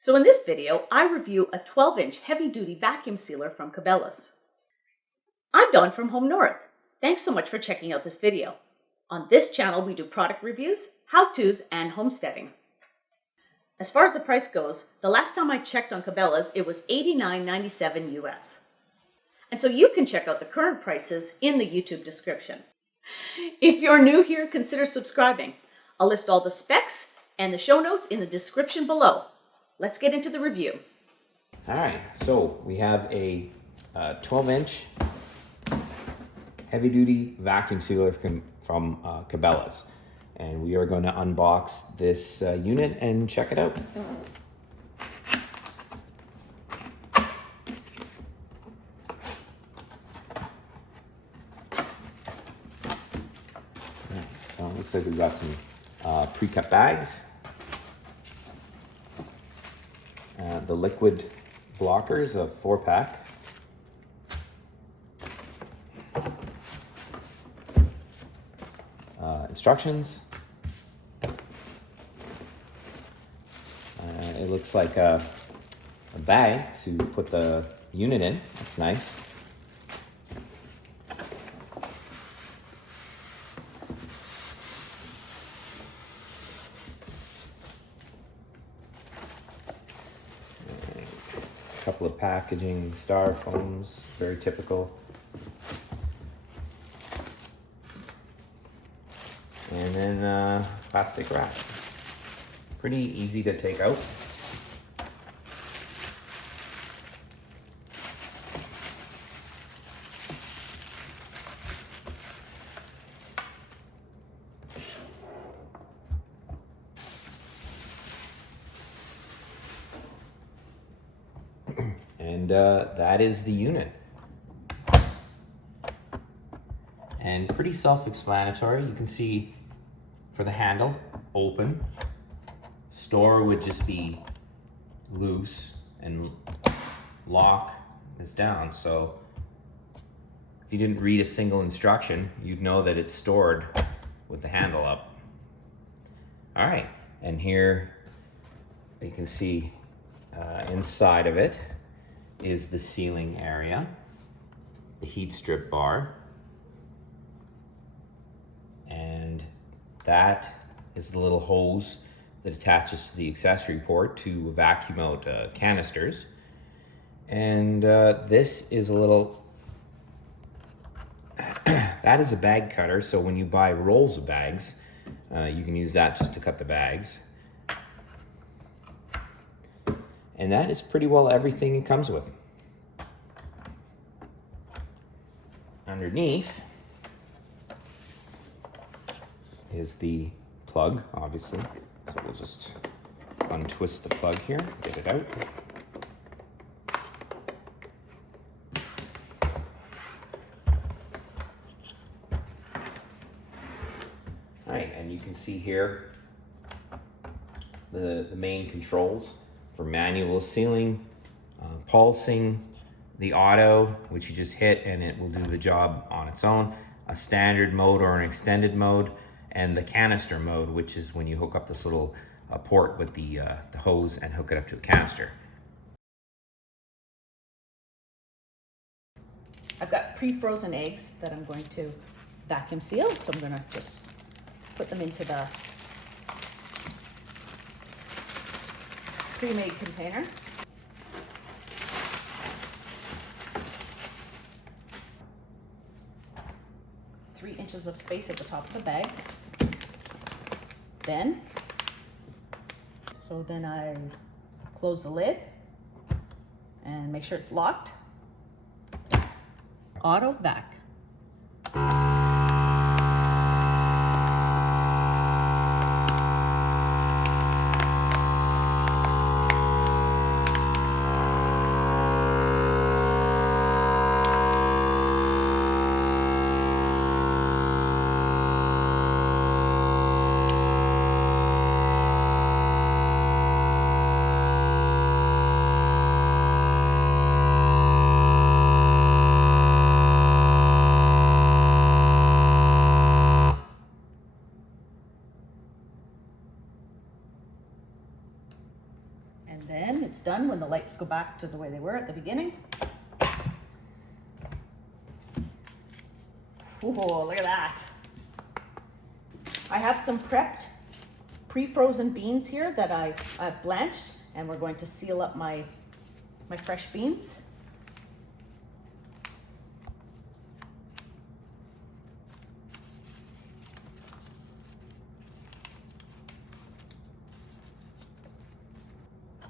So in this video, I review a 12-inch heavy-duty vacuum sealer from Cabelas. I'm Dawn from Home North. Thanks so much for checking out this video. On this channel, we do product reviews, how-tos, and homesteading. As far as the price goes, the last time I checked on Cabelas, it was $89.97 US. And so you can check out the current prices in the YouTube description. If you're new here, consider subscribing. I'll list all the specs and the show notes in the description below. Let's get into the review. All right, so we have a 12-inch heavy-duty vacuum sealer from Cabelas, and we are going to unbox this unit and check it out. So it looks like we've got some pre-cut bags. The liquid blockers, a 4-pack. Instructions. It looks like a bag to put the unit in. That's nice. Couple of packaging styrofoams, very typical. And then plastic wrap. Pretty easy to take out. And that is the unit. And pretty self-explanatory. You can see for the handle, open. Store would just be loose, and lock is down. So if you didn't read a single instruction, you'd know that it's stored with the handle up. All right, and here you can see inside of it is the sealing area, the heat strip bar, and that is the little hose that attaches to the accessory port to vacuum out canisters. And this is a little, that is a bag cutter, so when you buy rolls of bags, you can use that just to cut the bags. And that is pretty well everything it comes with. Underneath is the plug, obviously. So we'll just untwist the plug here, get it out. All right, and you can see here the main controls for manual sealing, pulsing, the auto, which you just hit and it will do the job on its own, a standard mode or an extended mode, and the canister mode, which is when you hook up this little port with the hose and hook it up to a canister. I've got pre-frozen eggs that I'm going to vacuum seal, so I'm going to just put them into the pre-made container. Three inches of space at the top of the bag. Then I close the lid and make sure it's locked. Auto vac. it's done when the lights go back to the way they were at the beginning. Whoa, look at that. I have some prepped pre-frozen beans here that I've blanched, and we're going to seal up my fresh beans.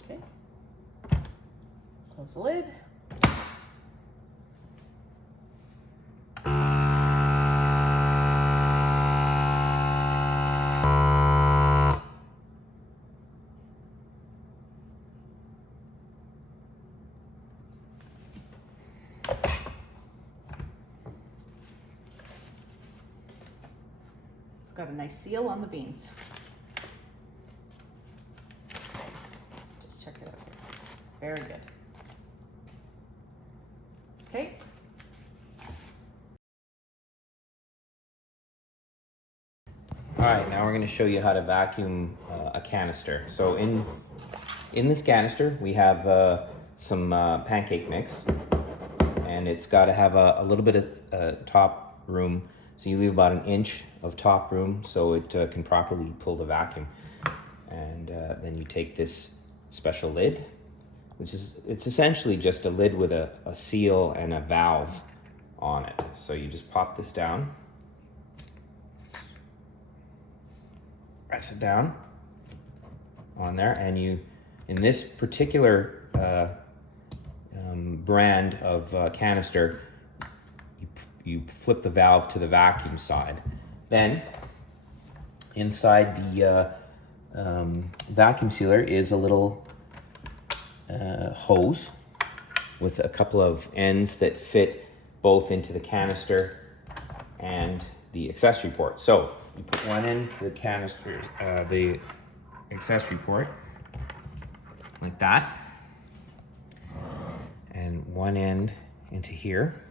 Okay, close the lid. It's got a nice seal on the beans. Let's just check it out here. Very good. Okay. All right, now we're going to show you how to vacuum a canister. So in this canister, we have some pancake mix, and it's got to have a little bit of top room. So you leave about 1 inch of top room so it can properly pull the vacuum. And then you take this special lid, it's essentially just a lid with a seal and a valve on it. So you just pop this down, press it down on there, and in this particular brand of canister, you flip the valve to the vacuum side. Then inside the vacuum sealer is a little hose with a couple of ends that fit both into the canister and the accessory port. So you put one end to the canister, the accessory port, like that, and one end into here.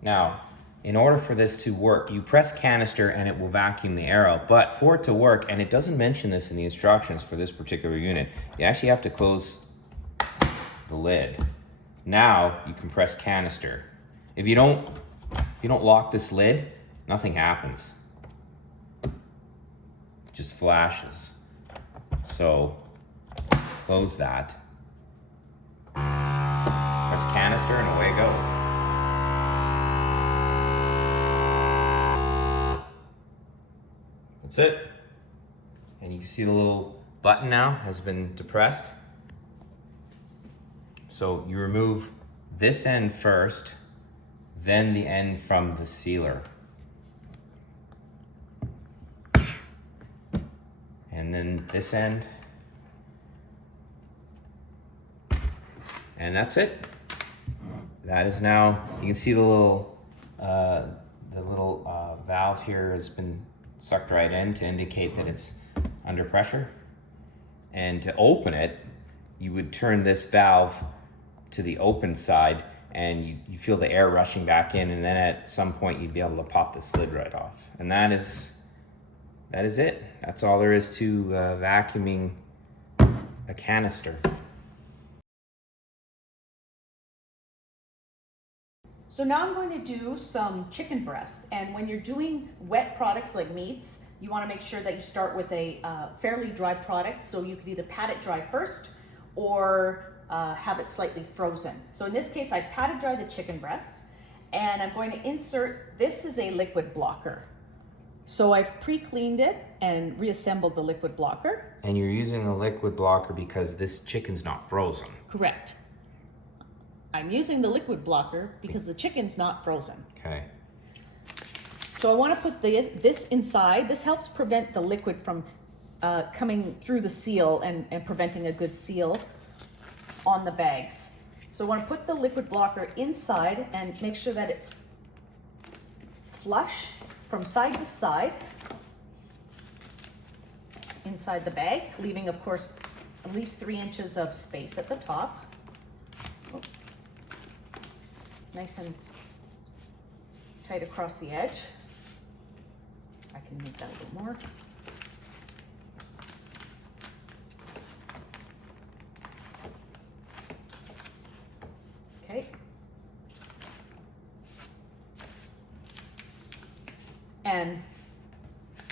Now, in order for this to work, you press canister and it will vacuum the air out. But for it to work, and it doesn't mention this in the instructions for this particular unit, you actually have to close the lid. Now you can press canister. If you don't lock this lid, nothing happens. It just flashes. So close that. Press canister and away it goes. That's it. And you can see the little button now has been depressed. So you remove this end first, then the end from the sealer. And then this end. And that's it. That is now, you can see the little valve here has been sucked right in to indicate that it's under pressure. And to open it, you would turn this valve to the open side, and you feel the air rushing back in, and then at some point you'd be able to pop this lid right off. And that is it. That's all there is to vacuuming a canister. So now I'm going to do some chicken breast, and when you're doing wet products like meats, you want to make sure that you start with a fairly dry product, so you could either pat it dry first or have it slightly frozen. So in this case, I patted dry the chicken breast, and I'm going to insert, this is a liquid blocker. So I've pre-cleaned it and reassembled the liquid blocker. And you're using a liquid blocker because this chicken's not frozen. Correct. I'm using the liquid blocker because the chicken's not frozen. Okay. So I want to put this inside. This helps prevent the liquid from coming through the seal and preventing a good seal on the bags. So I want to put the liquid blocker inside and make sure that it's flush from side to side inside the bag, leaving, of course, at least 3 inches of space at the top. Oh. Nice and tight across the edge. I can make that a little more. and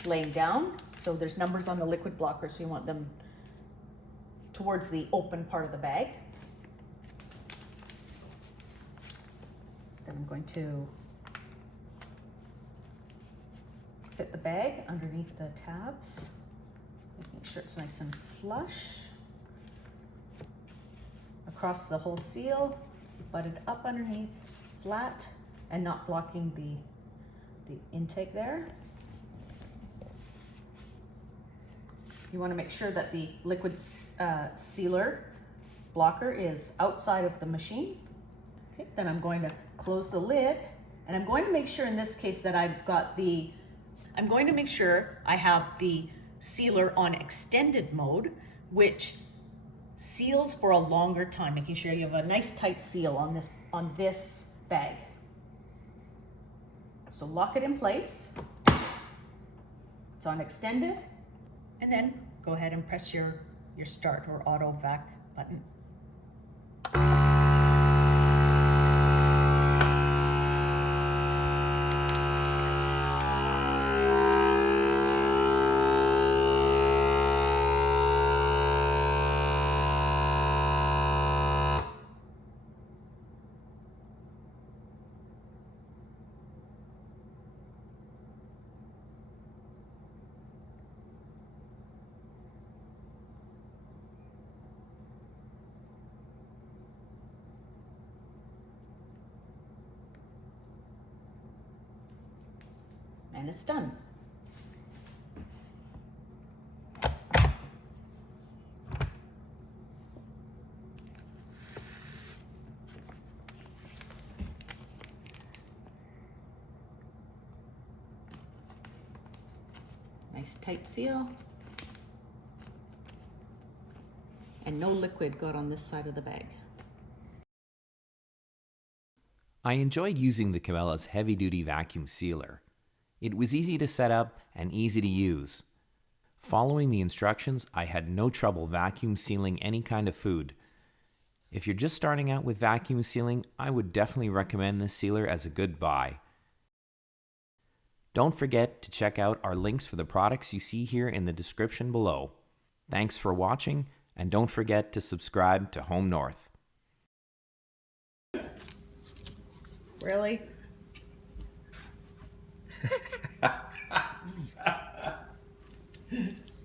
laying down. So there's numbers on the liquid blocker, so you want them towards the open part of the bag. Then I'm going to fit the bag underneath the tabs, making sure it's nice and flush. Across the whole seal, butted up underneath, flat, and not blocking the intake there. You want to make sure that the liquid sealer blocker is outside of the machine. Okay, then I'm going to close the lid, and I'm going to make sure in this case that I'm going to make sure I have the sealer on extended mode, which seals for a longer time, making sure you have a nice tight seal on this bag. So lock it in place. It's on extended, and then go ahead and press your start or auto vac button. And it's done. Nice tight seal. And no liquid got on this side of the bag. I enjoyed using the Cabela's heavy-duty vacuum sealer. It was easy to set up and easy to use. Following the instructions, I had no trouble vacuum sealing any kind of food. If you're just starting out with vacuum sealing, I would definitely recommend this sealer as a good buy. Don't forget to check out our links for the products you see here in the description below. Thanks for watching, and don't forget to subscribe to Home North. Really?